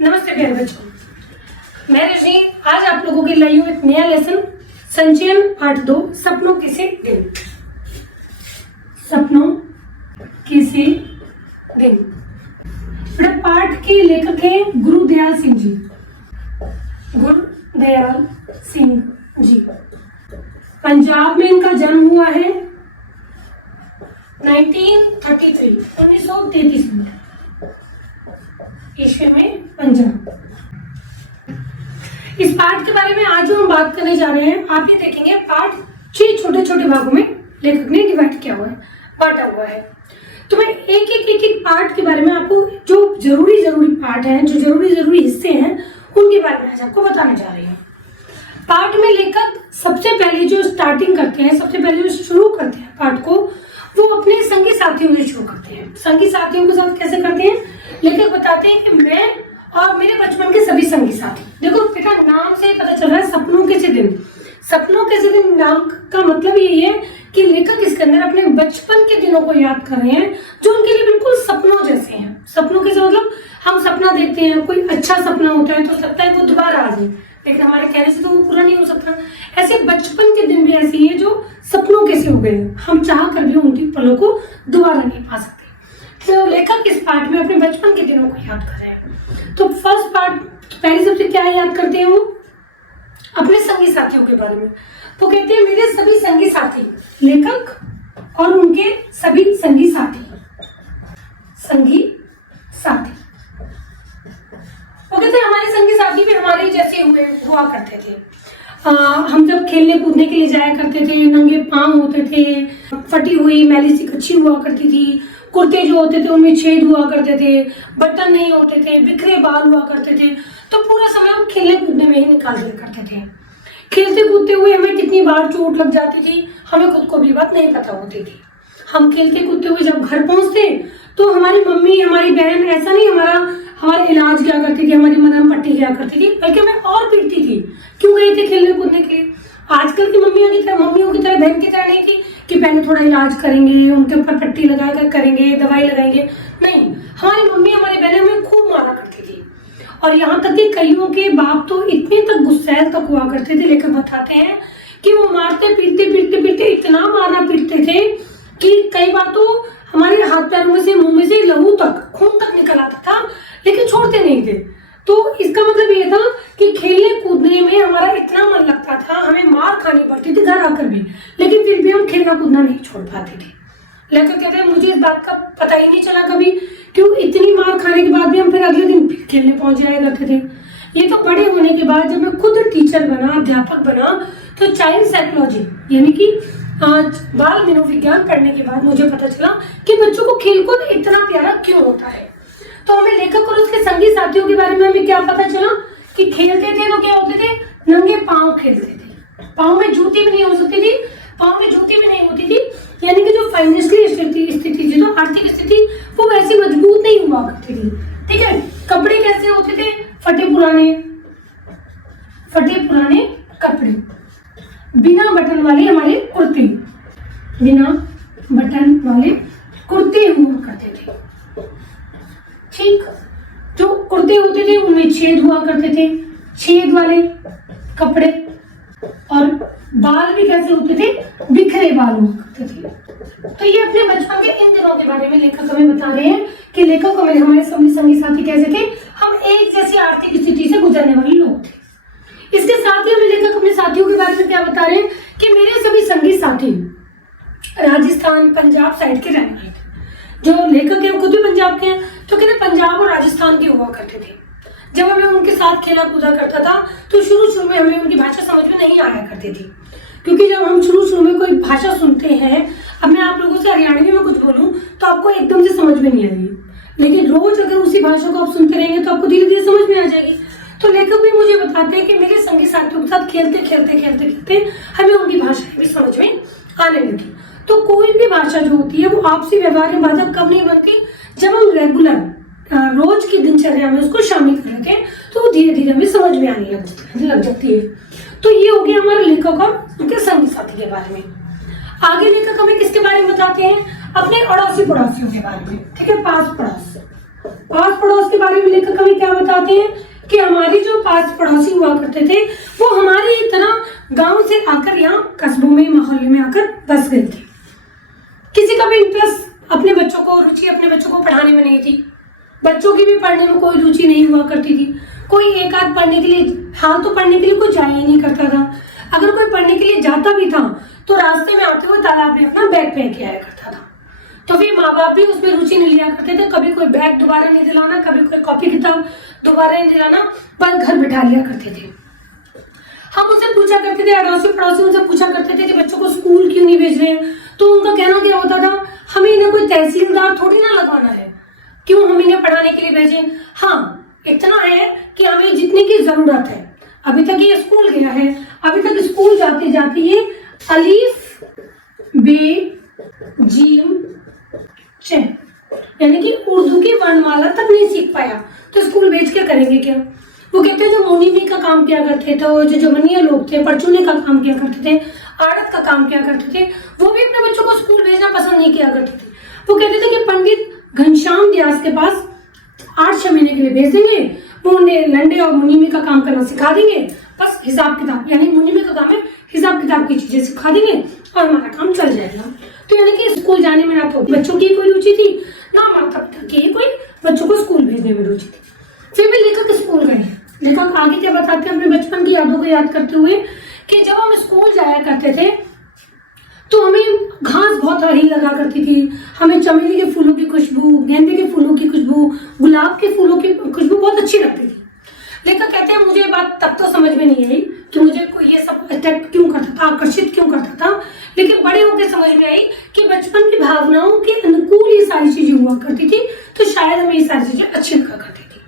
नमस्ते प्यारे बच्चों, मैं रजनी आज आप लोगों के लाई हूँ एक नया लेसन संचयन पाठ 2 सपनों के से दिन। सपनों के से दिन। पाठ के लेखक है गुरुदयाल सिंह जी। गुरुदयाल सिंह जी पंजाब में इनका जन्म हुआ है 1933 में ईस्वी में पंजाब। इस पाठ के बारे में आज हम बात करने जा रहे हैं। आप ये देखेंगे पाठ 6 छोटे छोटे भागों में लेखक ने डिवाइड किया हुआ है, बांटा हुआ है। तो मैं एक एक पाठ के बारे में आपको जो जरूरी पाठ हैं, जो जरूरी हिस्से हैं, उनके बारे में आज आपको बताने जा रही हूँ। पाठ में लेखक सबसे पहले जो स्टार्टिंग करते हैं, सबसे पहले जो शुरू करते हैं पाठ को, वो अपने संगी साथियों से शुरू करते हैं। संगी साथियों के साथ कैसे करते हैं? लेखक बताते हैं कि मैं और मेरे बचपन के सभी संगी साथी। देखो बेटा, नाम से पता चल रहा है सपनों के से दिन। सपनों के से दिन नाम का मतलब यही है कि लेखक इसके अंदर अपने बचपन के दिनों को याद कर रहे हैं, जो उनके लिए बिल्कुल सपनों जैसे हैं। सपनों के से मतलब हम सपना देखते हैं, कोई अच्छा सपना होता है तो लगता है वो दोबारा आ जाए, लेकिन हमारे कहने से तो वो पूरा नहीं हो सकता। ऐसे बचपन के दिन भी ऐसे ही है जो सपनों के से हो गए, हम चाह कर भी उनकी पलों को दोबारा नहीं पा सकते। तो लेखक इस पाठ में अपने बचपन के दिनों को याद कर रहे हैं। तो फर्स्ट पार्ट पहले सबसे क्या याद करते हैं? वो अपने संगी साथियों के बारे में। वो कहते हैं मेरे सभी संगी साथी, लेखक और उनके सभी संगी साथी। वो कहते हैं हमारे संगी साथी भी हमारे जैसे हुआ करते थे। हम जब खेलने कूदने के लिए जाया करते थे, नंगे पांव होते थे, फटी हुई मैली सी कच्छी हुआ करती थी, कुर्ते जो होते थे उनमें छेद हुआ करते थे, बटन नहीं होते थे, बिखरे बाल हुआ करते थे। तो पूरा समय हम खेलने कूदने में ही निकाल दिया करते थे। खेलते कूदते हुए हमें कितनी बार चोट लग जाती थी, हमें खुद को भी बात नहीं पता होती थी। हम खेलते कूदते हुए जब घर पहुंचते तो हमारी मम्मी, हमारी बहन ऐसा नहीं हमारा इलाज किया करती थी, हमारी मरहम पट्टी किया करती थी, बल्कि हमें और पीटती थी। क्यों गए थे खेलने कूदने के लिए? आजकल की मम्मियों की तरह बहन की तरह नहीं थी कि पहले थोड़ा इलाज करेंगे, उनके ऊपर पट्टी लगा कर करेंगे, दवाई लगाएंगे। नहीं, हमारी मम्मी, हमारी बहनें हमें खूब मारा करती थी। और यहाँ तक कि कईयों के बाप तो इतने तक गुस्सैल तक हुआ करते थे। लेकर बताते हैं कि वो मारते पीटते इतना मारना पीटते थे कि कई बार तो हमारे हाथ पैरों में से, मुंह में से लहू तक, खून तक निकल आता था, लेकिन छोड़ते नहीं थे। तो इसका मतलब ये था कि खेलने कूदने में हमारा इतना मन लगता था, हमें मार खानी पड़ती थी घर आकर भी, लेकिन फिर भी हम खेलना कूदना नहीं छोड़ पाते थे। लेकिन कहते हैं मुझे इस बात का पता ही नहीं चला कभी, क्यों इतनी मार खाने के बाद भी हम फिर अगले दिन फिर खेलने पहुंच जाया करते थे। ये तो बड़े होने के बाद जब मैं खुद टीचर बना, अध्यापक बना, तो चाइल्ड साइकोलॉजी यानी कि बाल मनोविज्ञान पढ़ने के बाद मुझे पता चला कि बच्चों को खेलकूद इतना प्यारा क्यों होता है। तो हमें लेखक और उसके संगी साथियों के बारे में हमें क्या पता चला कि खेलते थे तो क्या होते थे? नंगे पांव खेलते थे। पांव में जूती भी नहीं हो सकती थी, पांव में जूती भी नहीं होती थी, यानी कि जो फाइनेंशियली स्थिति थी, जो आर्थिक स्थिति, वो वैसी मजबूत नहीं हुआ करती थी। ठीक है, कपड़े कैसे होते थे? फटे पुराने कपड़े, बिना बटन वाले हमारे कुर्ते, बिना बटन वाले कुर्ते हुआ करते थे। ठीक, जो कुर्ते होते थे उनमें छेद हुआ करते थे, छेद वाले कपड़े। और बाल भी कैसे होते थे? बिखरे बाल हुआ करते थे। तो ये अपने बचपन के इन दिनों के बारे में लेखक हमें बता रहे हैं कि लेखक और हमारे सभी संगी साथी कैसे थे, हम एक जैसी आर्थिक स्थिति से गुजरने वाले लोग थे। इसके साथ ही हमें लेखक अपने साथियों के बारे में क्या बता रहे हैं कि मेरे सभी संगी साथी राजस्थान, पंजाब साइड के रहने वाले थे। जो लेखक है खुद भी पंजाब के हैं, तो कहते पंजाब और राजस्थान के हुआ करते थे। जब हमें उनके साथ खेला कूदा करता था तो शुरू में हमें उनकी भाषा समझ में नहीं आया करती थी, क्योंकि जब हम शुरू में कोई भाषा सुनते हैं, अब मैं आप लोगों से हरियाणवी में कुछ बोलूं तो आपको एकदम से समझ में नहीं आएगी, लेकिन रोज अगर उसी भाषा को आप सुनते रहेंगे तो आपको धीरे धीरे समझ में आ जाएगी। तो लेखक भी मुझे बताते हैं कि मेरे संगी साथियों के साथ खेलते हमें उनकी भाषा भी समझ में आने लगी। तो कोई भी भाषा जो होती है वो आपसी व्यवहार में बाधक कब नहीं बनती? जब हम रेगुलर रोज की दिनचर्या में उसको शामिल करते हैं तो वो धीरे धीरे हमें समझ में आने लग जाती है। तो ये हो गया हमारे लेखक और उनके संगी साथी के बारे में। आगे लेखक हमें किसके बारे में बताते हैं? अपने अड़ोसी पड़ोसियों के बारे में। ठीक है, पास पड़ोस के बारे में लेखक हमें क्या बताते हैं कि हमारे जो पास पड़ोसी हुआ करते थे वो हमारी ही तरह गांव से आकर यहाँ कस्बों में, मोहल्ले में आकर बस गए थे। किसी का भी इंटरेस्ट अपने बच्चों को, रुचि अपने बच्चों को पढ़ाने में नहीं थी। बच्चों की भी पढ़ने में कोई रुचि नहीं हुआ करती थी। कोई एक आध पढ़ने के लिए, हाँ तो पढ़ने के लिए कोई जाया ही नहीं करता था। अगर कोई पढ़ने के लिए जाता भी था तो रास्ते में आते हुए तालाब में अपना बैग फेंक के आया करता था। तो फिर माँ बाप भी उसमें रुचि नहीं लिया करते थे। कभी कोई बैग दोबारा नहीं दिलाना, कभी कोई कॉपी किताब दोबारा नहीं दिलाना, पर घर बिठा लिया करते थे। हम उनसे पूछा करते थे, अड़ोसी पड़ोसी उनसे पूछा करते थे कि बच्चों को स्कूल क्यों नहीं भेज रहे हैं। तो उनका कहना क्या होता था, हमें इन्हें कोई तहसीलदार थोड़ी ना लगवाना है, क्यों हम इन्हें पढ़ाने के लिए भेजें। हाँ, इतना है कि हमें जितने की जरूरत है। अभी तक ये स्कूल गया है, अभी तक स्कूल जाते जाते ये अलीफ बे जीम च यानी कि उर्दू की वर्णमाला तक नहीं सीख पाया, तो स्कूल भेज के करेंगे क्या। वो कहते हैं जो मुनीमी का काम किया करते थे, जो जमनिया लोग थे, परचूने का काम किया करते थे, आड़त का काम किया करते थे, वो भी अपने बच्चों को स्कूल भेजना पसंद नहीं किया करते थे। वो कहते थे कि पंडित घनश्याम व्यास के पास 8 महीने के लिए भेज देंगे, वो उन्हें लंडे और मुनीमी का काम करना सिखा देंगे, बस हिसाब किताब, यानी मुनीमी का काम है हिसाब किताब की चीजें सिखा देंगे और हमारा काम चल जाएगा। तो यानी कि स्कूल जाने में ना तो बच्चों की कोई रुचि थी, ना माता पिता की कोई बच्चों को स्कूल भेजने में रुचि थी। फिर भी लेखक स्कूल गए। लेखक आगे क्या बताते हैं अपने बचपन की यादों को याद करते हुए कि जब हम स्कूल जाया करते थे तो हमें घास बहुत हरी लगा करती थी, हमें चमेली के फूलों की खुशबू, गेंदे के फूलों की खुशबू, गुलाब के फूलों की खुशबू बहुत अच्छी लगती थी। लेखक कहते हैं मुझे ये बात तब तो समझ में नहीं आई कि मुझे कोई ये सब अट्रैक्ट क्यों करता था, आकर्षित क्यों करता था, लेकिन बड़े होकर समझ में आई कि बचपन की भावनाओं के अनुकूल ये सारी चीजें हुआ करती थी, तो शायद हमें ये सारी चीजें अच्छी लगा करती थी।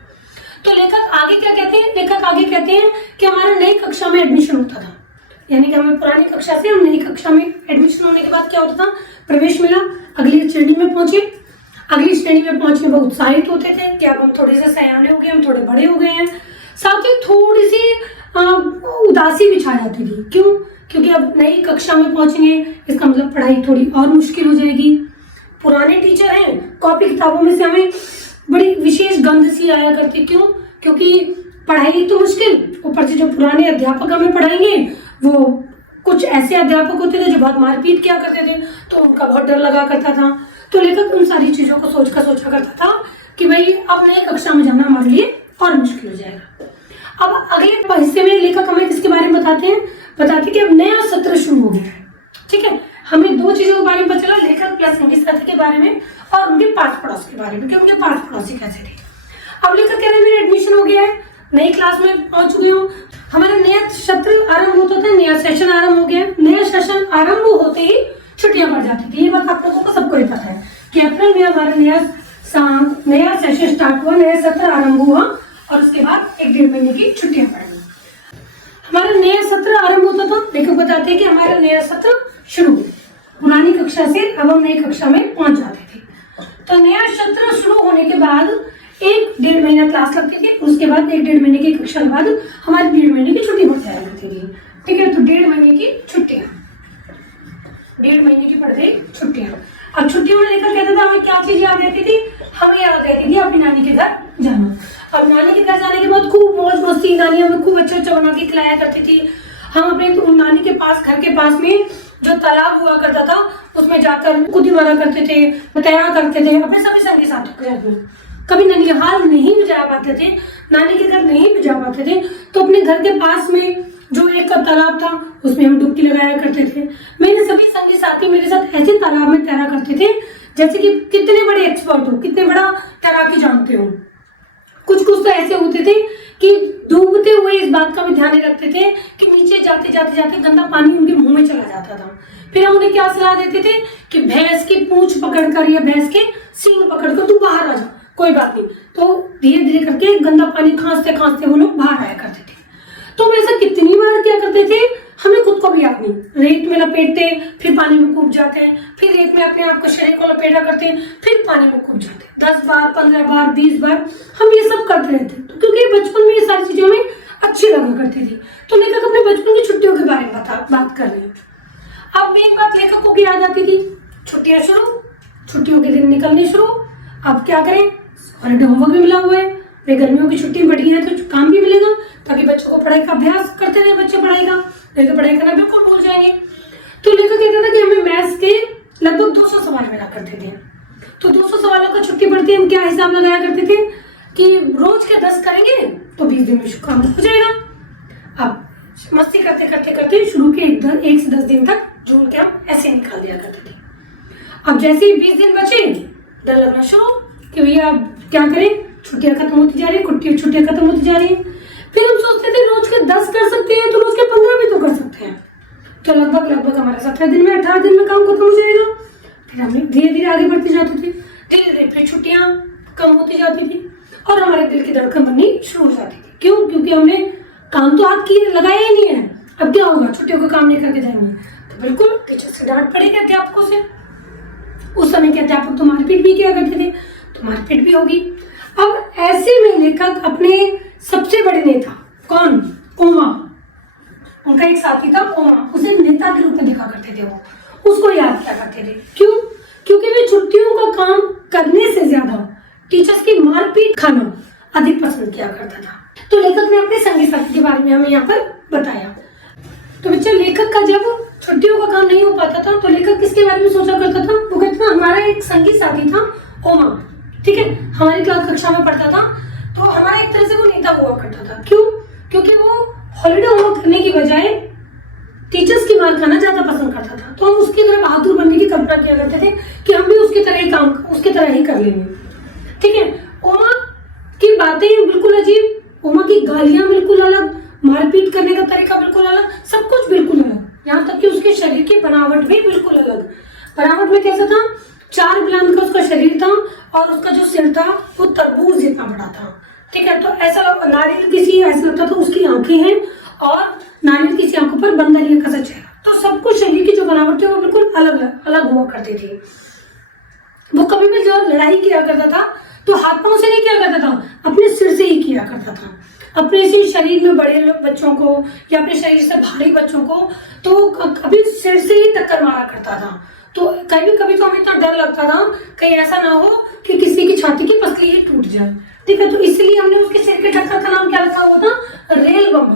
तो लेखक आगे क्या कहते हैं, लेखक आगे कहते हैं कि हमारा नई कक्षा में एडमिशन होता था, यानी कि हमें पुरानी कक्षा से हम नई कक्षा में एडमिशन होने के बाद क्या होता था, प्रवेश मिला, अगली श्रेणी में पहुंचे। अगली श्रेणी में पहुंच के बहुत उत्साहित होते थे कि अब हम थोड़े से सयाने हो गए, हम थोड़े बड़े हो गए हैं। साथ ही थोड़ी सी उदासी भी छा जाती थी। क्यों? क्योंकि अब नई कक्षा में पहुंचेंगे, इसका मतलब पढ़ाई थोड़ी और मुश्किल हो जाएगी। पुराने टीचर हैं, कॉपी किताबों में से हमें बड़ी विशेष गंध सी आया करती। क्यों? क्योंकि पढ़ाई तो मुश्किल, ऊपर से जो पुराने अध्यापक हमें पढ़ाएंगे वो कुछ ऐसे अध्यापक होते थे जो बहुत मारपीट किया करते थे, तो उनका बहुत डर लगा करता था। तो लेखक उन सारी चीजों को सोचा करता था कि भाई अब नई कक्षा में जाना हमारे लिए और मुश्किल हो जाएगा। अब अगले हिस्से में लेखक हमें किसके बारे में बताते हैं कि अब नया सत्र शुरू हो गया है। ठीक है, हमें 2 चीजों के बारे में पता चला, लेखक प्लस उनके साथी के बारे में और उनके पास पड़ोस के बारे में कि उनके पास पड़ोसी कैसे थे। अब लेखक कह रहे हैं मेरा एडमिशन हो गया है, नई क्लास में पहुंच चुकी हूँ, हमारा नया सत्र आरंभ होता था, नया सेशन आरंभ हो गया। नया सेशन आरंभ होते ही छुट्टियां पड़ जाती थी। ये बात आप लोगों को सबको ही पता है कि अप्रैल में हमारा नया सेशन स्टार्ट हुआ, नया सत्र आरंभ हुआ और उसके बाद 1-1.5 महीने की छुट्टियां पड़ गई। हमारा नया सत्र आरंभ होता था, लेखक बताते हैं कि हमारा नया सत्र शुरू, पुरानी कक्षा से अब हम नई कक्षा में पहुंच जाते थे। तो नया सत्र शुरू होने के बाद 1-1.5 महीना क्लास लगती थी, उसके बाद 1-1.5 महीने की कक्षा के बाद हमारी 1.5 महीने की छुट्टी पड़ जाया करती थी। ठीक है, तो 1.5 महीने की छुट्टियां, 1.5 महीने की पड़ गई छुट्टियां। अब छुट्टियों में लेकर कहता था हमें क्या चीज याद रहती थी, हमें याद रहती थी अपनी नानी के घर जाना। अब नानी के घर जाने के बाद खूब मौज मस्ती, नानी हमें खूब अच्छा बना के खिलाया करती थी। हम अपने नानी के पास, घर के पास में जो तालाब हुआ करता था उसमें जाकर कूदी मारा करते थे, तैरा करते थे अपने सभी संगी साथियों के साथ। कभी ननिहाल नहीं जा पाते थे, नानी के घर नहीं भी जा पाते थे, तो अपने घर के पास में जो एक तालाब था उसमें हम डुबकी लगाया करते थे। मेरे सभी संगी साथी मेरे साथ ऐसे तालाब में तैरा करते थे जैसे कि कितने बड़े एक्सपर्ट हो, कितने बड़ा तैराकी जानते हो। कुछ तो ऐसे होते थे कि डूबते हुए इस बात का भी ध्यान रखते थे कि नीचे जाते जाते जाते गंदा पानी उनके मुंह में चला जाता था। फिर हम उन्हें क्या सलाह देते थे कि भैंस की पूंछ पकड़कर या भैंस के सींग पकड़कर तू बाहर आ जा, कोई बात नहीं। तो धीरे धीरे करके गंदा पानी खांसते खांसते वो लोग बाहर आया करते थे। तो हम ऐसा कितनी बार क्या करते थे हमें खुद को भी याद नहीं। रेत में लपेटते, फिर पानी में कूद जाते हैं, फिर रेत में अपने आप को शरीर को लपेटा करते हैं, फिर पानी में कूद जाते हैं। 10 बार, 15 बार, 20 बार हम ये सब करते रहते। तो क्योंकि बचपन में ये सारी चीजें हमें अच्छी लगा करती थी, तो लेखक अपने बचपन की छुट्टियों के बारे में बात कर रहे हैं। अब मेन बात लेखकों की याद आती थी, छुट्टियां शुरू, छुट्टियों के दिन निकलने शुरू। अब क्या करें, हॉलीडे होमवर्क भी मिला हुआ है, भाई गर्मियों की छुट्टी बढ़ी है तो काम भी मिलेगा, ताकि बच्चों को पढ़ाई का अभ्यास करते रहे बच्चे पढ़ाई का, नहीं तो पढ़ाई करना बिल्कुल भूल जाएंगे। तो लेखक कहता था कि हमें मैथ्स के लगभग 200 सवाल मिला करते थे। तो 200 सवालों का छुट्टी पड़ती है, हम क्या हिसाब लगाया करते थे कि रोज के 10 करेंगे तो 20 दिन में काम हो जाएगा। अब मस्ती करते करते करते शुरू के 1 से 10 दिन तक जून के हम ऐसे निकाल दिया करते थे। अब जैसे ही 20 दिन बचे, डर लगना शुरू कि भैया क्या करें, छुट्टियां खत्म होती जा रही है, छुट्टियां खत्म होती जा रही है। फिर हम सोचते थे रोज के 10 कर सकते हैं तो रोज के 15 भी तो कर सकते हैं। तो लगभग हमारे 17 दिन में 18 दिन में काम खत्म हो जाएगा। फिर हम धीरे धीरे आगे बढ़ते जाते थे, धीरे धीरे फिर छुट्टियां कम होती जाती थी और हमारे दिल की धड़कन बननी शुरू हो जाती थी। क्यों? क्योंकि हमने काम तो हाथ की लगाया ही नहीं है। अब क्या होगा, छुट्टियों का काम नहीं करके जाएंगे तो बिल्कुल टीचर से डांट पड़ेगी, अध्यापकों से। उस समय के अध्यापक तो मारपीट भी किया करते थे, तो मारपीट भी होगी। अब ऐसे में लेखक अपने सबसे बड़े नेता, कौन? ओमा, उनका एक साथी था ओमा, उसे नेता के रूप में देखा करते थे, वो उसको याद किया करते थे। क्यों? क्योंकि वे छुट्टियों का काम करने से ज्यादा टीचर्स की मारपीट खाना अधिक पसंद किया करता था। तो लेखक ने अपने संगी साथी के बारे में हमें यहाँ पर बताया। तो बच्चा, लेखक का जब छुट्टियों का काम नहीं हो पाता था तो लेखक किसके बारे में सोचा करता था? वो कहता था हमारा एक संगी साथी था ओमा, ठीक है, हमारी क्लास कक्षा में पढ़ता था, तो हमारा एक तरह से वो नेता हुआ करता था। क्यों? क्योंकि वो हॉलीडे होमवर्क करने की बजाय टीचर्स की मार खाना ज्यादा पसंद करता था। तो हम उसकी तरह बहादुर बनने की कल्पना किया करते थे कि हम भी उसकी तरह ही काम उसकी तरह ही कर लेंगे, ठीक है। ओमा की बातें बिल्कुल अजीब, ओमा की गालियां बिल्कुल अलग, मारपीट करने का तरीका बिल्कुल अलग, सब कुछ बिल्कुल अलग, यहाँ तक कि उसके शरीर की बनावट भी बिल्कुल अलग। बनावट में कैसा था? 4 बुलंद का उसका शरीर था और उसका जो सिर था वो तरबूज जितना बड़ा था, ठीक है। तो ऐसा नारियल किसी ऐसा लगता था उसकी आंखें हैं और नारियल किसी आंखों पर बंदरिया का सा चेहरा। तो सब कुछ शरीर की जो बनावट थी वो बिल्कुल अलग अलग हुआ करती थी। वो कभी भी जो लड़ाई किया करता था तो हाथ पांव से नहीं किया करता था, अपने सिर से ही किया करता था। अपने से शरीर में बड़े बच्चों को या अपने शरीर से भारी बच्चों को तो कभी सिर से ही टक्कर मारा करता था। तो कभी कभी तो हमें इतना डर लगता था कहीं ऐसा ना हो कि किसी की छाती की पसली ही टूट जाए, ठीक है। तो इसलिए हमने उसके सिर के टक्कर का नाम क्या रखा हुआ था? रेल बम,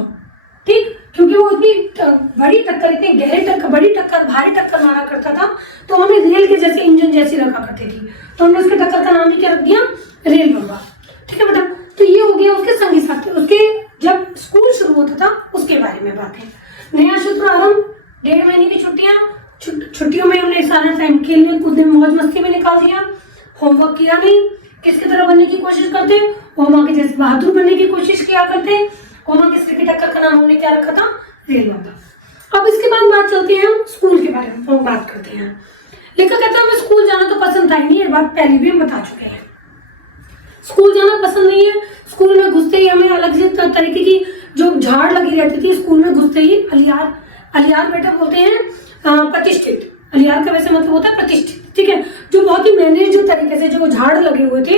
ठीक, क्योंकि वो इतनी बड़ी टक्कर, इतनी गहरी टक्कर, बड़ी टक्कर, भारी टक्कर मारा करता था तो हमें रेल के जैसे इंजन जैसी रखा करती थी, तो हमने उसके टक्कर का नाम भी क्या रख दिया? रेल बम, ठीक है बेटा। तो ये हो गया उसके संगी साथी, उसके जब स्कूल शुरू होता था उसके बारे में बात है। नया सत्र आरंभ, 1.5 महीने की छुट्टियां, छुट्टियों में हमने सारा टाइम खेलने कूदने मौज मस्ती में निकाल दिया, होमवर्क किया नहीं, किसकी तरह बनने की कोशिश करते? ओमा के जैसे बहादुर बनने की कोशिश किया करते। ओमा के सिर की टक्कर का नाम हमने क्या रखा था? रेल बम। अब इसके बाद बात चलती है हम स्कूल के बारे में, हम बात करते हैं। लेखक कहता है हमें स्कूल जाना तो पसंद था ही नहीं, ये बात पहले भी हम बता चुके हैं। स्कूल जाना पसंद नहीं है। स्कूल में घुसते ही हमें अलग से तरीके की जो झाड़ लगी रहती थी, स्कूल में घुसते ही अलियार बेटा बोलते हैं प्रतिष्ठित, अलियार का वैसे मतलब होता है प्रतिष्ठित, ठीक है, जो बहुत ही मैनेज तरीके से जो झाड़ लगे हुए थे,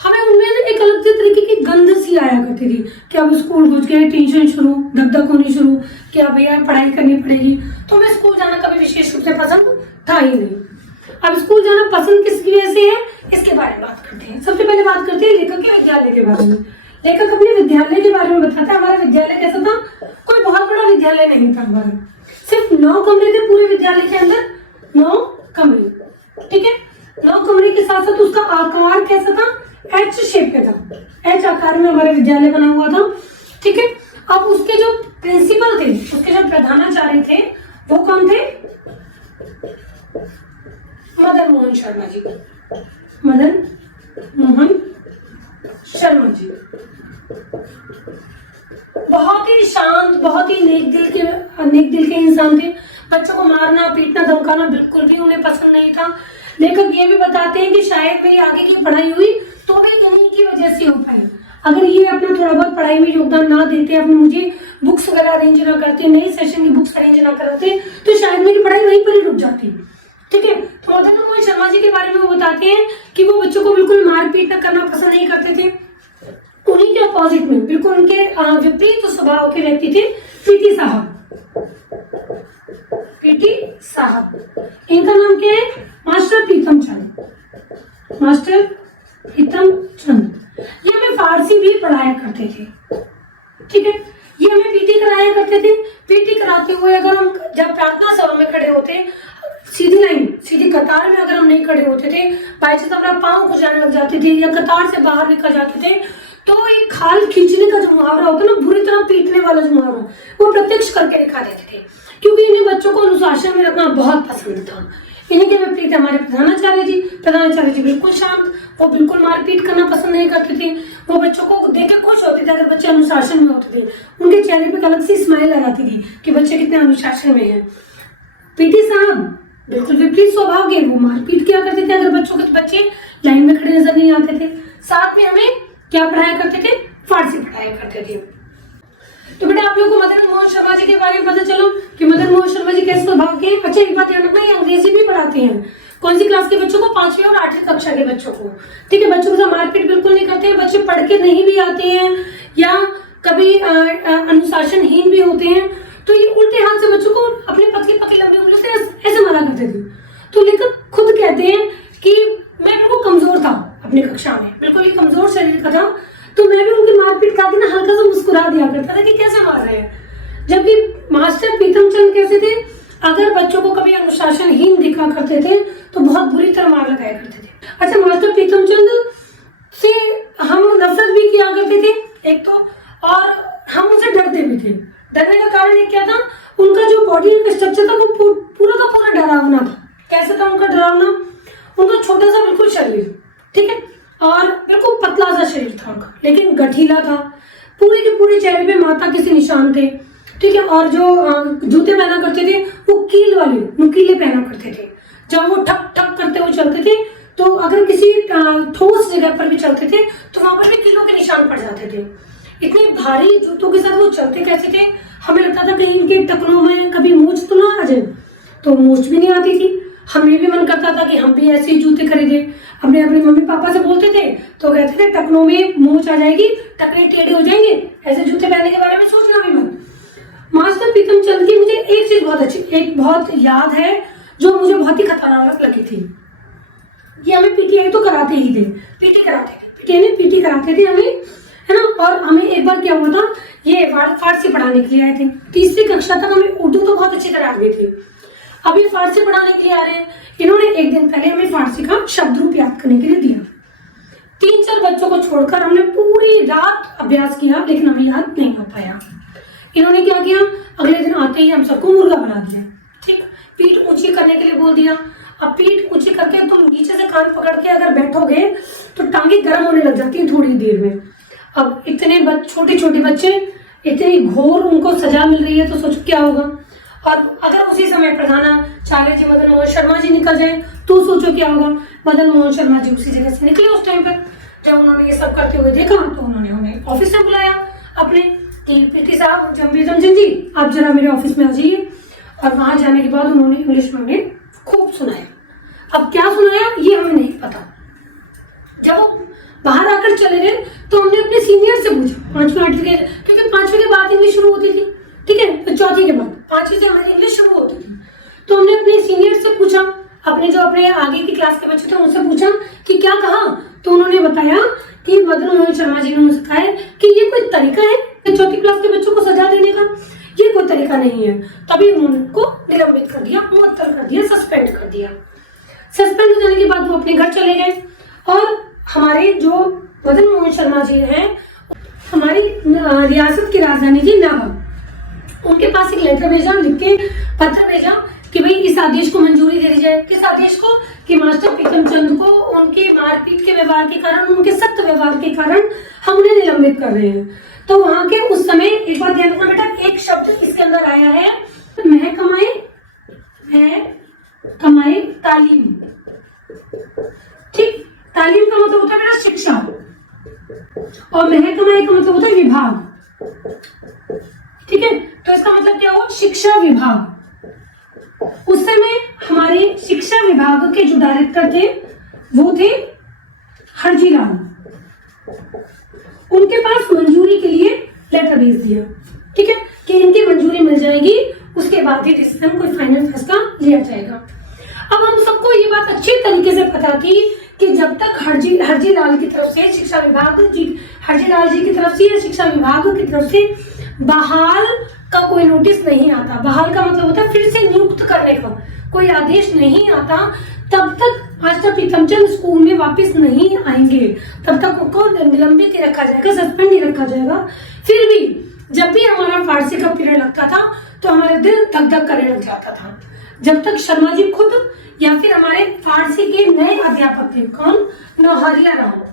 हमें उनमें एक अलग से तरीके की गंध सी आया करती थी कि अब स्कूल घुस गए, टेंशन शुरू, धक होनी शुरू कि अब भैया पढ़ाई करनी पड़ेगी। तो हमें स्कूल जाना कभी विशेष रूप से पसंद था ही नहीं। अब स्कूल जाना पसंद किस वजह से है, इसके बारे में बात करते हैं। सबसे पहले बात करते हैं लेखक के विद्यालय के बारे में। लेखक अपने विद्यालय के बारे में बताता है। हमारा विद्यालय कैसा था? कोई बहुत बड़ा विद्यालय नहीं था हमारा, सिर्फ 9 कमरे थे पूरे विद्यालय के अंदर, 9 कमरे, ठीक है। 9 कमरे के साथ साथ उसका आकार कैसा था? एच शेप में था, एच आकार में हमारा विद्यालय बना हुआ था, ठीक है। अब उसके जो प्रिंसिपल थे, उसके जो प्रधानाचार्य थे, वो कौन थे? मदन मोहन शर्मा जी, मदन मोहन शर्मा जी। बहुत ही शांत, बहुत ही नेक दिल के इंसान थे। बच्चों को मारना पीटना धमकाना बिल्कुल भी उन्हें पसंद नहीं था। लेखक ये भी बताते हैं कि शायद मेरी आगे की पढ़ाई हुई तो भी इन्हीं की वजह से हो पाई। अगर ये अपना थोड़ा बहुत पढ़ाई में योगदान ना देते, अपने मुझे बुक्स वगैरह अरेंज ना करते, नई सेशन की बुक्स अरेंज ना कराते, तो शायद मेरी पढ़ाई वहीं पर ही रुक जाती, ठीक है। तो मदन मोहन शर्मा जी के बारे में वो बताते हैं कि वो बच्चों को बिल्कुल मारपीट करना पसंद नहीं करते थे। उन्हीं के अपोजिट में, बिल्कुल उनके विपरीत स्वभाव के व्यक्ति थे पीटी साहब। पीटी साहब, इनका नाम क्या है? मास्टर प्रीतम चंद, मास्टर प्रीतम चंद। ये हमें फारसी भी भी पढ़ाया करते थे। ठीक है, ये हमें पीटी कराया करते थे। पीटी कराते हुए अगर हम जब प्रार्थना सभा में खड़े होते, सीधी लाइन सीधी कतार में अगर हम नहीं खड़े होते थे, बाई चांस हमारा पाँव खुजाने लग जाते थे या कतार से बाहर निकल जाते थे, तो एक खाल खींचने का जो मुहावरा होता है ना, बुरी तरह पीटने वाला जो मुहावरा, वो प्रत्यक्ष करके दिखा देते थे, क्योंकि इन्हें बच्चों को अनुशासन में रखना बहुत पसंद था। इन्हीं के विपरीत हमारे प्रधानाचार्य जी बिल्कुल शांत, वो बिल्कुल मारपीट करना पसंद नहीं करते थे। वो बच्चों को देख के खुश होते थे अगर बच्चे अनुशासन में होते थे, उनके चेहरे पे अलग सी स्माइल आ जाती थी कि बच्चे कितने अनुशासन में हैं। पीटी साहब बिल्कुल विपरीत स्वभाव के, वो मारपीट किया करते थे अगर बच्चे लाइन में खड़े नजर नहीं आते थे। साथ में हमें क्या पढ़ाया करते थे? फारसी पढ़ाया करते थे। तो बेटा आप लोगों को मदन मोहन शर्मा जी के बारे में पता चलो कि मदन मोहन शर्मा जी कैसे स्वभाव के। अच्छा एक बात ध्यान रखना, ये अंग्रेजी भी पढ़ाते हैं। कौन सी क्लास के बच्चों को? 5वीं और 8वीं कक्षा के बच्चों को। ठीक है, बच्चों के साथ मारपीट बिल्कुल नहीं करते हैं। बच्चे पढ़ के नहीं भी आते हैं या कभी अनुशासनहीन भी होते हैं, तो ये उल्टे हाथ से बच्चों को अपने पतली पतली लंबी उंगलियों से ऐसे मारा करते थे। तो लेकर खुद कहते हैं कि मैं बिल्कुल कमजोर था अपनी कक्षा में, बिल्कुल ही कमजोर शरीर का था, तो मैं भी उनकी मारपीट खा के ना हल्का सा मुस्कुरा दिया करता था कि कैसे मार रहे हैं। जबकि मास्टर प्रीतम चंद कैसे थे, अगर बच्चों को कभी अनुशासनहीन दिखा करते थे तो बहुत बुरी तरह मार लगाया करते थे। अच्छा, मास्टर प्रीतम चंद से हम नफरत भी किया करते थे एक तो, और हम उनसे डरते भी थे। डरने का कारण एक क्या था, उनका जो बॉडी का स्ट्रक्चर था वो पूरा का पूरा डरावना था। कैसे था उनका डरावना? उनका छोटा सा बिल्कुल शरीर, ठीक है, और बिल्कुल पतला सा शरीर था उनका, लेकिन गठीला था। पूरे के पूरे चेहरे पे माता के से निशान थे। ठीक है, और जो जूते पहना करते थे वो कील वाले नुकीले पहना करते थे। जब वो ठक ठक करते हुए चलते थे तो अगर किसी ठोस जगह पर भी चलते थे तो वहां पर भी कीलों के निशान पड़ जाते थे। इतने भारी जूतों के साथ वो चलते कैसे थे, हमें लगता था कहीं इनके टखनों में कभी मूंछ तो ना आ जाए, तो मूंछ भी नहीं आती थी। हमें भी मन करता था कि हम भी ऐसे ही जूते खरीदे। अपने मम्मी पापा से बोलते थे तो कहते थे टखनों में मूंछ आ जाएगी, टखने टेढ़े हो जाएंगे, ऐसे जूते पहनने के बारे में सोचना भी मत। मास्टर प्रीतम चंद की मुझे एक चीज बहुत याद है जो मुझे बहुत ही खतरनाक लगी थी। ये हमें पीटीआई तो कराते ही थे, पीटी कराते थे हमें, है ना। और हमें एक बार क्या हुआ था, ये फारसी पढ़ाने के लिए आए थे। 3री कक्षा तक हमें उर्दू तो बहुत अच्छी तरह आ गई थी, अभी फारसी पढ़ाने के लिए आ रहे हैं। इन्होंने एक दिन पहले हमें फारसी का शब्द रूप याद करने के लिए दिया। 3-4 बच्चों को छोड़कर हमने पूरी रात अभ्यास किया, लेकिन हमें याद नहीं हो पाया। इन्होंने क्या किया, अगले दिन आते ही हम सबको मुर्गा बना दिया। ठीक, पीठ ऊंची करने के लिए बोल दिया। अब पीठ ऊंची करके तुम नीचे से कान पकड़ के अगर बैठोगे तो टांगे गर्म होने लग जाती है थोड़ी देर में। अब इतने छोटे छोटे बच्चे, इतनी घोर उनको सजा मिल रही है, तो सोचो क्या होगा। और अगर उसी समय प्रधानाचार्य जी मदन मोहन शर्मा जी निकल जाए तो सोचो क्या होगा। मदन मोहन शर्मा जी उसी जगह से निकले उस टाइम पर। जब उन्होंने ये सब करते हुए देखा तो उन्होंने हमें ऑफिस में बुलाया अपने, पीटी साहब प्रीतम चंद जी आप जरा मेरे ऑफिस में आ जाइए। और वहां जाने के बाद उन्होंने इंग्लिश में हमें खूब सुनाया। अब क्या सुनाया ये हमें नहीं पता। जब वो बाहर आकर चले गए तो हमने अपने सीनियर से पूछा, 5वीं 8वीं के, क्योंकि 5वीं के बाद इंग्लिश शुरू होती थी, ठीक है, तो 4वीं के बाद 5वीं से हमारी इंग्लिश शुरू होती थी। तो हमने अपने सीनियर से पूछा, अपने जो अपने आगे की क्लास के बच्चे थे उनसे पूछा कि क्या कहा, तो उन्होंने बताया कि मदन मोहन शर्मा जी ने उन्हें सिखाया कि ये कोई तरीका है 4वीं क्लास के बच्चों को सजा देने का, ये कोई तरीका नहीं है। तभी उन्होंने उनको निलंबित कर दिया, मुअत्तल कर दिया, सस्पेंड कर दिया। सस्पेंड हो जाने के बाद वो अपने घर चले गए। और हमारे जो मदन मोहन शर्मा जी हैं, हमारी रियासत की राजधानी थी नागौर, उनके पास एक लेटर भेजा, लिख के पत्र भेजा कि भाई इस आदेश को मंजूरी दे दी जाए। किस आदेश को? कि मास्टर प्रीतम चंद को उनके मारपीट के व्यवहार के कारण, उनके सख्त व्यवहार के कारण हम उन्हें निलंबित कर रहे हैं। तो वहां के उस समय एक बात ध्यान रखना बेटा, एक शब्द इसके अंदर आया है, महकमाए तालीम। ठीक, तालीम का मतलब होता है बेटा शिक्षा, और महकमाए का मतलब होता है विभाग। ठीक है, तो इसका मतलब क्या हुआ, शिक्षा विभाग। उस समय हमारे शिक्षा विभाग के जो डायरेक्टर थे वो थे हरजी लाल। उनके पास मंजूरी के लिए लेटर भेज दिया, ठीक है, कि इनकी मंजूरी मिल जाएगी, उसके बाद ही डिसीजन कोई फाइनल फैसला लिया जाएगा। अब हम सबको ये बात अच्छी तरीके से पता थी कि जब तक हरजी लाल की तरफ से शिक्षा शिक्षा विभाग जी हरजीलाल जी की तरफ से या शिक्षा विभाग की तरफ से बहाल का कोई नोटिस नहीं आता। बहाल का मतलब होता है फिर से नियुक्त करने का कोई आदेश नहीं आता, तब तक मास्टर प्रीतम चंद स्कूल में वापस नहीं आएंगे, तब तक उनको निलंबित ही रखा जाएगा, सस्पेंड ही रखा जाएगा। फिर भी जब भी हमारा फारसी का पीरियड लगता था तो हमारा दिल धक धक करने लग जाता था, जब तक शर्मा जी खुद या फिर हमारे फारसी के नए अध्यापक थे, कौन, नौहरिया राम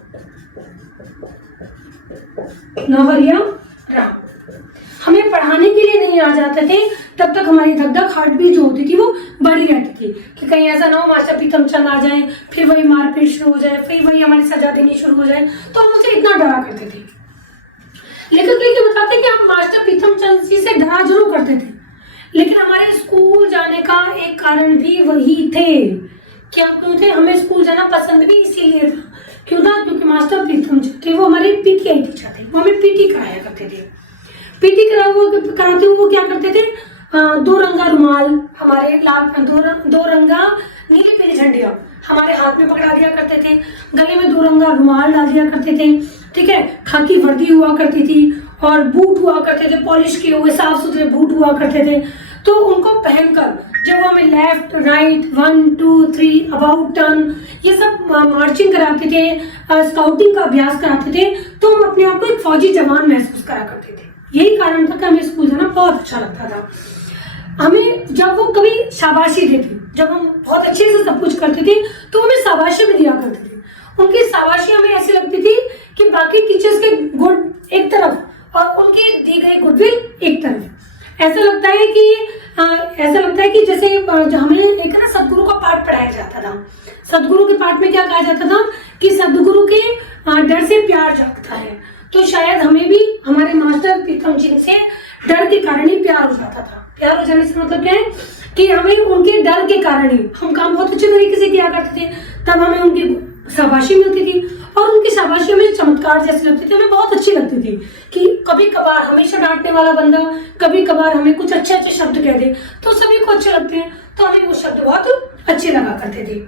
हमें पढ़ाने के लिए नहीं आ जाते थे, तब तक हमारी धक धक हार्ट बीट जो होती थी वो बढ़ी रहती थी कि कहीं ऐसा ना हो मास्टर प्रीतम चंद आ जाए, फिर वही मारपीट शुरू हो जाए, फिर वही हमारी सजा देनी शुरू हो जाए। तो हम उसे इतना डरा करते थे। लेखक ये बताते कि हम मास्टर प्रीतम चंद जी से डरा जरूर करते थे, लेकिन हमारे स्कूल जाने का एक कारण भी वही थे। क्या क्यों थे? हमें स्कूल जाना पसंद भी इसीलिए था। क्यों था? क्योंकि मास्टर प्रीतम जी थे वो हमारे पीटीआई टीचर थे, वो हमें पीटी कराया करते थे। पीटी कराते हुए वो क्या करते थे, दो रंगा रुमाल, हमारे लाल दो रंगा नीली पीली झंडियां हमारे हाथ में पकड़ा दिया करते थे, गले में 2 रंगा रुमाल डाल दिया करते थे, ठीक है, खाकी वर्दी हुआ करती थी और बूट हुआ करते थे, पॉलिश किए हुए साफ सुथरे बूट हुआ करते थे। तो उनको पहनकर जब वो हमें लेफ्ट राइट 1 2 3 अबाउट टर्न ये सब मार्चिंग कराते थे, स्काउटिंग का अभ्यास कराते थे, तो हम अपने आप को एक फौजी जवान महसूस करा करते थे। यही कारण था कि हमें स्कूल जाना बहुत अच्छा लगता था। हमें जब वो कभी शाबाशी देते, जब हम बहुत अच्छे से सब कुछ करते थे तो हमें शाबाशी भी दिया करते थे। उनकी शाबाशी हमें ऐसी लगती थी कि बाकी टीचर्स के गुड एक तरफ और उनकी दी गई गुडविल एक तरफ। ऐसा लगता है कि जैसे जो हमें एक ना सदगुरु का पाठ पढ़ाया जाता था। सदगुरु के पाठ में क्या कहा जाता था कि सदगुरु के डर से प्यार जागता है। तो शायद हमें भी हमारे मास्टर प्रीतम जी से डर के कारण ही प्यार हो जाता था। प्यार हो जाने से मतलब क्या है कि हमें उनके डर के कारण ही हम काम बहुत अच्छे तरीके से किया करते थे, तब हमें उनकी शाबाशी मिलती थी और उनकी शाबाशी हमें चमत्कार जैसी लगती थी, हमें बहुत अच्छी लगती थी कि कभी कभार हमेशा डांटने वाला बंदा कभी कभार हमें कुछ अच्छे अच्छे शब्द कह दे तो सभी को अच्छे लगते हैं, तो हमें वो शब्द बहुत अच्छे लगा करते थे।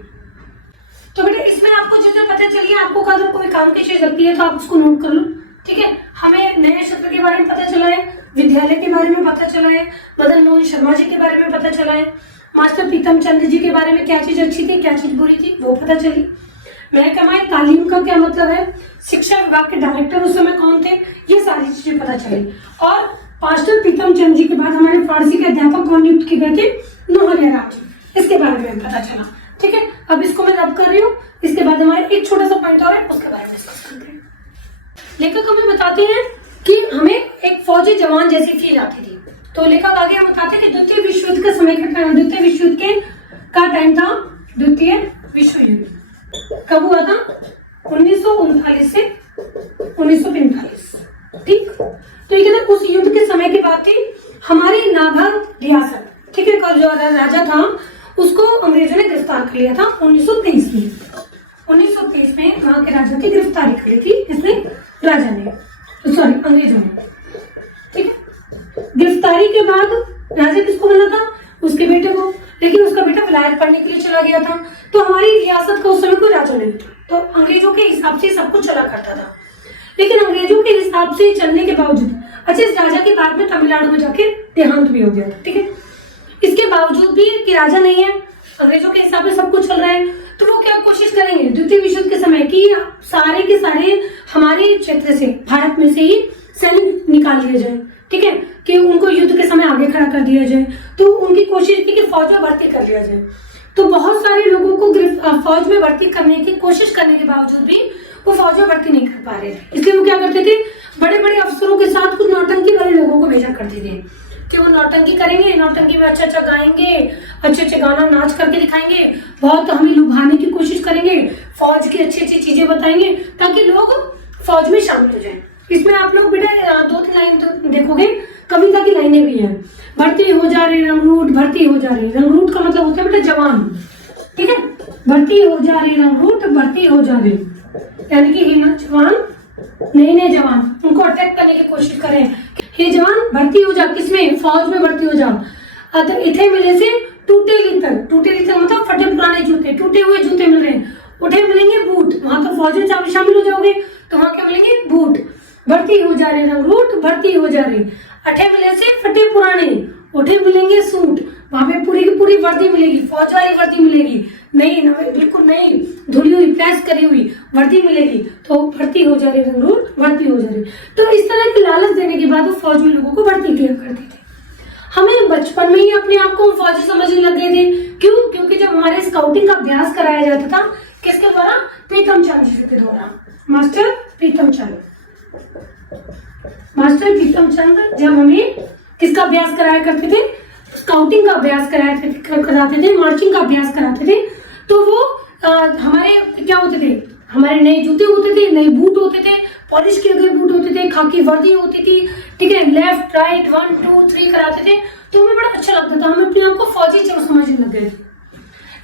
तो बेटा इसमें आपको जितना पता चलिए, आपको अगर कोई काम की चीज लगती है तो आप उसको नोट कर लो, ठीक है। हमें नए शब्द के बारे में पता चला है, विद्यालय के बारे में पता चला है, मदन मोहन शर्मा जी के बारे में पता चला है, मास्टर प्रीतम चंद जी के बारे में क्या चीज अच्छी थी क्या चीज बुरी थी वो पता चली। महकमा तालीम का क्या मतलब है, शिक्षा विभाग के डायरेक्टर उस समय कौन थे, ये सारी चीजें पता चली। और मास्टर प्रीतम चंद जी के बाद हमारे फारसी के अध्यापक कौन नियुक्त किए गए थे, नौहरिया राम जी, इसके बारे में पता चला, ठीक है। अब इसको मैं रब कर रही हूँ, इसके बाद हमारे एक छोटा सा पॉइंट और है उसके बारे में डिस्कस करते हैं। लेखक हमें बताते हैं कि हमें एक फौजी जवान जैसी फील आती थी। तो लेखक आगे हम बताते हैं कि द्वितीय विश्व युद्ध के समय द्वितीय विश्व युद्ध का टाइम था, द्वितीय विश्व युद्ध कब हुआ था, 1939 से 1945, ठीक। तो ये कहते उस युद्ध के समय की बात थी। हमारी नाभर रियासत, ठीक है, का जो राजा था उसको अंग्रेजों ने गिरफ्तार कर लिया था 1923 में। 1923 में वहां के राजा की गिरफ्तारी करी थी, इसने राजा ने, सॉरी अंग्रेजों ने, ठीक है। गिरफ्तारी के बाद राजा किसको बना था, उसके बेटे को, लेकिन उसका बेटा विलायत पढ़ने के लिए चला गया था। तो हमारी रियासत का उस समय कोई राजा नहीं था, तो अंग्रेजों के हिसाब से सब कुछ चला करता था। लेकिन अंग्रेजों के हिसाब से चलने के बावजूद, अच्छा इस राजा के बाद में तमिलनाडु में जाके देहांत भी हो गया था, ठीक है। इसके बावजूद भी कि राजा नहीं है, अंग्रेजों के हिसाब से सब कुछ चल रहा है, तो वो क्या कोशिश करेंगे द्वितीय विश्व युद्ध के समय की सारे के सारे हमारे क्षेत्र से, भारत में से ही सैनिक निकाल लिए जाए, ठीक है, कि उनको युद्ध के समय आगे खड़ा कर दिया जाए। तो उनकी कोशिश थी कि फौज में भर्ती कर लिया जाए। तो बहुत सारे लोगों को फौज में भर्ती करने की कोशिश करने के बावजूद भी वो फौज में भर्ती नहीं कर पा रहे, इसलिए वो क्या करते थे, बड़े बड़े अफसरों के साथ कुछ नौटंकी वाले लोगों को भेजा करते थे कि वो नौटंकी करेंगे, नौटंकी में अच्छा अच्छा गाएंगे, अच्छे अच्छे गाना नाच करके दिखाएंगे, बहुत हमें लुभाने की कोशिश करेंगे, फौज की अच्छी अच्छी चीजें बताएंगे ताकि लोग फौज में शामिल हो जाएं। इसमें आप लोग बेटा 2-3 लाइन तो देखोगे, कविता की लाइनें भी हैं। भर्ती हो जा रही रंगरूट, भर्ती हो जा रही, रंगरूट का मतलब होता है बेटा जवान, ठीक है। भर्ती हो जा रही रंगरूट, भर्ती हो जा रही, यानी कि जवान, नए जवान उनको अटैक करने की कोशिश करें। हे जवान भर्ती हो जा, किसमें, फौज में भर्ती हो जा। अगर इथे मिले से टूटे लीतर, टूटे लीतर मतलब फटे पुराने जूते, टूटे हुए जूते मिल रहे हैं, उठे मिलेंगे बूट, वहां तो फौज में शामिल हो जाओगे तो वहाँ क्या मिलेंगे, बूट। भर्ती हो जा रहे रंग रूट, भर्ती हो जा रहे। अठे मिले से फटे पुराने, उठे मिलेंगे सूट। वहां पे पूरी की पूरी वर्दी मिलेगी, फौज वाली वर्दी मिलेगी, नई बिल्कुल नई धुली हुई प्रेस करी हुई वर्दी मिलेगी। तो भर्ती हो जा रही रंग रूट, भर्ती हो जा रही। तो इस तरह की लालच देने के बाद वो फौज में लोगों को भर्ती किया करते थे। हमें बचपन में ही अपने आप को फौजी समझने लग गए थे। क्यों? क्योंकि जब हमारे स्काउटिंग का अभ्यास कराया जाता था, किसके द्वारा? प्रीतम चंद जी के द्वारा। मास्टर प्रीतम चंद, मास्टर प्रीतम चंद जब हमें किसका अभ्यास कराया करते थे? स्काउटिंग का अभ्यास कराते थे, मार्चिंग का अभ्यास कराते थे। तो वो हमारे क्या होते थे? हमारे नए जूते होते थे, नए बूट होते थे, पॉलिश किए गए बूट होते थे, खाकी वर्दी होती थी, ठीक है, लेफ्ट राइट 1 2 3 कराते थे। तो हमें बड़ा अच्छा लगता था, हम अपने आप को फौजी समझने लग गए थे।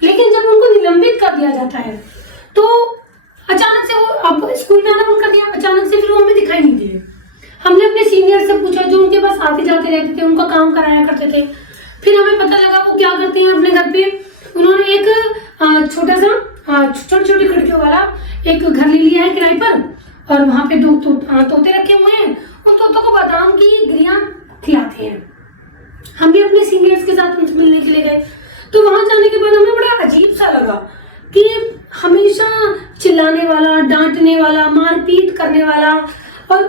लेकिन जब उनको निलंबित कर दिया जाता है तो अचानक से वो अब स्कूल में आना बंद कर दिया, अचानक से फिर वो हमें दिखाई नहीं दिए। हमने अपने सीनियर से पूछा जो उनके पास आते जाते रहते थे, उनका काम कराया करते थे। फिर हमें पता लगा वो क्या करते हैं अपने घर पे, उन्होंने एक छोटा सा छोटी छोटी खिड़कियों वाला एक घर ले लिया है किराए पर, और वहां पे 2 तोते रखे हुए हैं। उन तोतों को बादाम की गिरियां खिलाते हैं। हम भी अपने सीनियर्स के साथ उनसे मिलने के लिए गए। तो वहां जाने के बाद हमें बड़ा अजीब सा लगा कि हमेशा चिल्लाने वाला, डांटने वाला, मारपीट करने वाला, और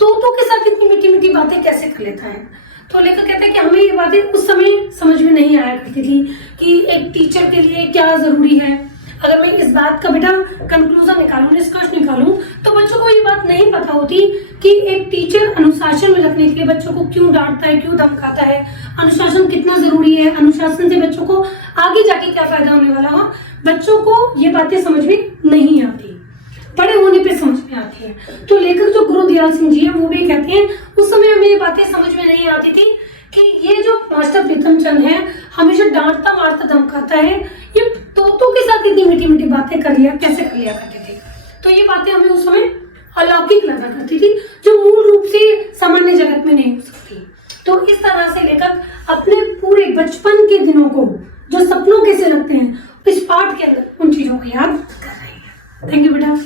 तोतों के साथ इतनी मीठी मीठी बातें कैसे कर लेता है। तो लेकर कहते हैं कि हमें ये बातें उस समय समझ में नहीं आया करती थी कि एक टीचर के लिए क्या जरूरी है। अगर मैं इस बात का बेटा कंक्लूजन निकालूं, निष्कर्ष निकालूं, तो बच्चों को ये बात नहीं पता होती कि एक टीचर अनुशासन में रखने के लिए बच्चों को क्यों डांटता है, क्यों धमकाता है, अनुशासन कितना जरूरी है, अनुशासन से बच्चों को आगे जाके क्या फायदा होने वाला हो। बच्चों को ये बातें समझ में नहीं आती, बड़े होने पे समझ में आती है। तो लेखक जो गुरुदयाल सिंह जी है वो भी कहते हैं उस समय हमें ये बातें समझ में नहीं आती थी कि ये जो मास्टर प्रीतम चंद है हमेशा डांटता मारता धमकाता है, ये तोतों के साथ इतनी मीठी मीठी बातें कैसे कर लिया करते थे। तो ये बातें हमें उस समय अलौकिक लगा करती थी, जो मूल रूप से सामान्य जगत में नहीं हो सकती। तो इस तरह से लेखक अपने पूरे बचपन के दिनों को जो सपनों के से लगते हैं, इस पाठ के अंदर उन चीजों को याद कर रहे हैं। थैंक यू बेटा।